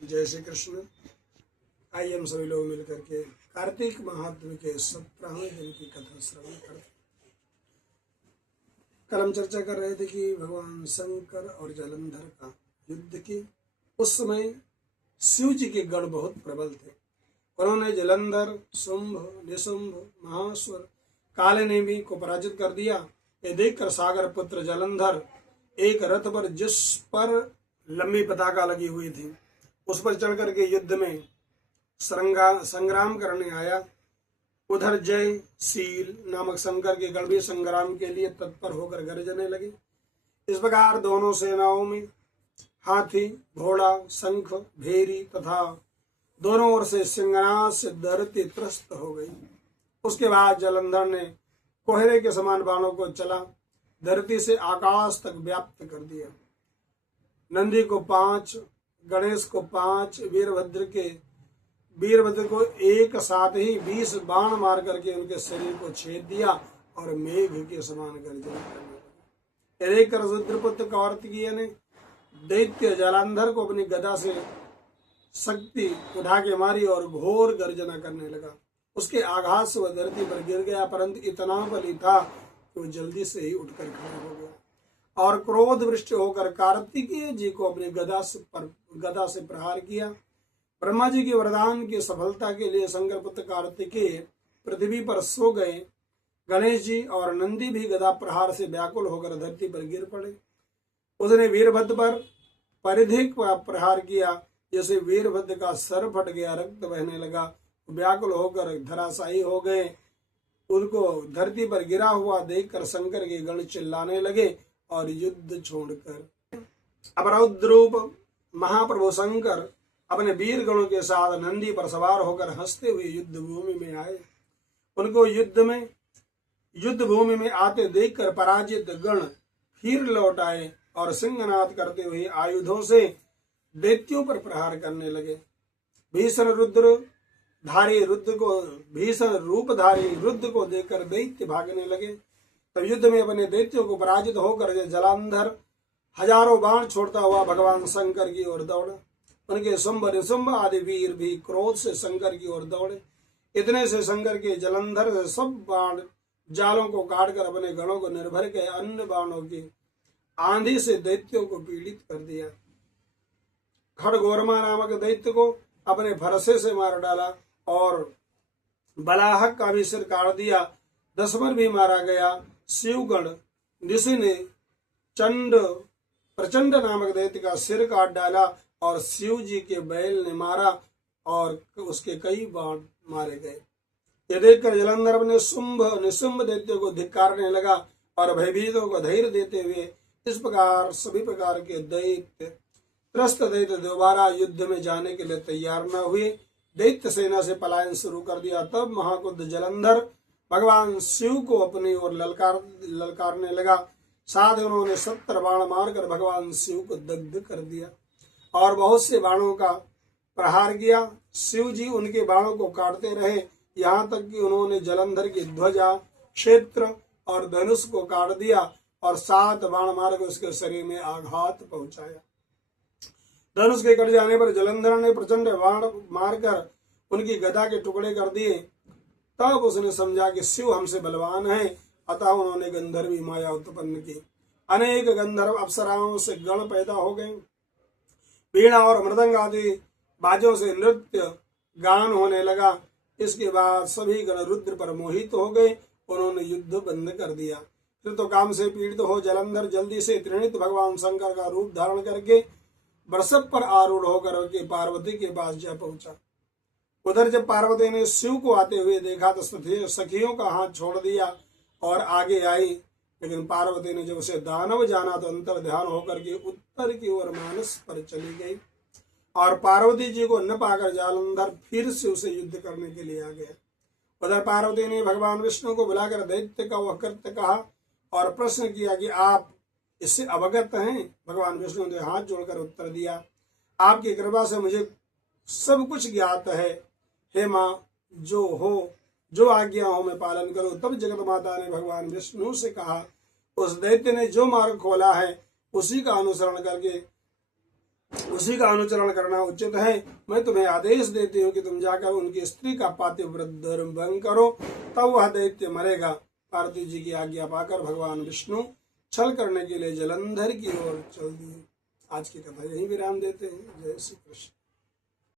जय श्री कृष्ण। आइए हम सभी लोग मिलकर के कार्तिक महात्म्य के 17वें दिन की कथा श्रवण करते। कल हम चर्चा कर रहे थे कि भगवान शंकर और जलंधर का युद्ध की। उस समय शिव जी के गण बहुत प्रबल थे। उन्होंने जलंधर, शुंभ, निशुंभ, महासुर, कालनेमी को पराजित कर दिया। ये देखकर सागर पुत्र जलंधर एक रथ पर, जिस पर लंबी पताका लगी हुई थी, उस पर चढ़ करके युद्ध में संग्राम करने आया। उधर जयशील नामक शंकर के गण भी संग्राम के लिए तत्पर होकर गरजने लगे। इस प्रकार दोनों सेनाओं में हाथी, घोड़ा, शंख, भेरी तथा दोनों ओर से सिंहनाद से धरती त्रस्त हो गई। उसके बाद जलंधर ने कोहरे के समान बाणों को चला धरती से आकाश तक व्याप्त कर दिया। नंदी को 5, गणेश को 5, वीरभद्र को एक साथ ही 20 बाण मार करके उनके शरीर को छेद दिया और मेघ के समान गर्जन करने लगे। देखकर रुद्रपुत्र कार्तिकेय ने दैत्य जलंधर को अपनी गदा से शक्ति उठा के मारी और घोर गर्जना करने लगा। उसके आघात से वह धरती पर गिर गया, परंतु इतना बली था कि वह जल्दी से ही उठकर खड़ा हो गया और क्रोध वृष्टि होकर कार्तिकेय जी को अपनी गदा से प्रहार किया। ब्रह्मा जी के वरदान की सफलता के लिए शंकर पुत्र कार्तिकेय पृथ्वी पर सो गए। गणेश जी और नंदी भी गदा प्रहार से व्याकुल होकर धरती पर गिर पड़े। उसने वीरभद्र पर परिधिक प्रहार किया, जैसे वीरभद्र का सर फट गया, रक्त बहने लगा, व्याकुल होकर धराशायी हो गए। उनको धरती पर गिरा हुआ देखकर शंकर के गण चिल्लाने लगे और युद्ध छोड़कर अपरौद्रूप महाप्रभु शंकर अपने वीर गणों के साथ नंदी पर सवार होकर हंसते हुए युद्ध भूमि में आए। उनको युद्ध भूमि में आते देखकर पराजित गण फिर लौट आए और सिंहनाद करते हुए आयुधों से दैत्यों पर प्रहार करने लगे। भीषण रूपधारी रुद्र को देखकर दैत्य भागने लगे। तब युद्ध में अपने दैत्यों को पराजित होकर जलंधर हजारों बाण छोड़ता हुआ भगवान शंकर की ओर दौड़ा। उनके शुंभ, निशुंभ आदि वीर भी क्रोध से शंकर की ओर दौड़े। इतने से शंकर के जलंधर से सब बाण जालों को काटकर अपने गणों को निर्भर के अन्य बाणों की आंधी से दैत्यों को पीड़ित कर दिया। खड़गोरमा नामक दैत्य को अपने फरसे से मार डाला और बलाहक का भी सिर काट दिया। दशमर भी मारा गया। शिवगण ऋषि ने प्रचंड नामक दैत्य का सिर काट डाला और शिव जी के बैल ने मारा और उसके कई बाण मारे गए। यह देखकर जलंधर अपने शुंभ निशुंभ दैत्यों को धिक्कारने लगा और भयभीतों को धैर्य देते हुए इस प्रकार सभी प्रकार के त्रस्त दैत्य दोबारा युद्ध में जाने के लिए तैयार न हुए। दैत्य सेना से पलायन शुरू कर दिया। तब महाकुद्ध जलंधर भगवान शिव को अपनी ओर ललकारने लगा। साथ उन्होंने 70 बाण मारकर भगवान शिव को दग्ध कर दिया और बहुत से बाणों का प्रहार किया। शिव जी उनके बाणों को काटते रहे, यहाँ तक कि उन्होंने जलंधर की ध्वजा, क्षेत्र और धनुष को काट दिया और 7 बाण मारकर उसके शरीर में आघात पहुंचाया। धनुष के कट जाने पर जलंधर ने प्रचंड बाण मारकर उनकी गदा के टुकड़े कर दिए। तब उसने समझा कि शिव हमसे बलवान है, अतः उन्होंने गंधर्वी माया उत्पन्न की। अनेक गंधर्व अप्सराओं से गण पैदा हो गए। वीणा और मृदंग आदि बाजों से नृत्य गान होने लगा। इसके बाद सभी गण रुद्र पर मोहित हो गए। उन्होंने युद्ध बंद कर दिया। फिर तो काम से पीड़ित हो जलंधर जल्दी से त्रिणित भगवान शंकर का रूप धारण करके वृषभ पर आरूढ़ होकर के पार्वती के पास जा पहुंचा। उधर जब पार्वती ने शिव को आते हुए देखा तो सखियों का हाथ छोड़ दिया और आगे आई। लेकिन पार्वती ने जब उसे दानव जाना तो अंतर ध्यान होकर के उत्तर की ओर मानस पर चली गई और पार्वती जी को न पाकर जलंधर फिर शिव से युद्ध करने के लिए आ गया। उधर पार्वती ने भगवान विष्णु को बुलाकर दैत्य का वह कृत्य कहा और प्रश्न किया कि आप इससे अवगत हैं। भगवान विष्णु ने हाथ जोड़कर उत्तर दिया, आपकी कृपा से मुझे सब कुछ ज्ञात है। हे माँ, जो आज्ञा हो मैं पालन करूं। तब जगत माता ने भगवान विष्णु से कहा, उस दैत्य ने जो मार्ग खोला है उसी का अनुसरण करके उसी का अनुचरण करना उचित है। मैं तुम्हें आदेश देती हूँ कि तुम जाकर उनकी स्त्री का पातिव्रत्य भंग करो, तब वह दैत्य मरेगा। पार्वती जी की आज्ञा पाकर भगवान विष्णु छल करने के लिए जलंधर की ओर चल दिए। आज की कथा यही विराम देते हैं। जय श्री कृष्ण।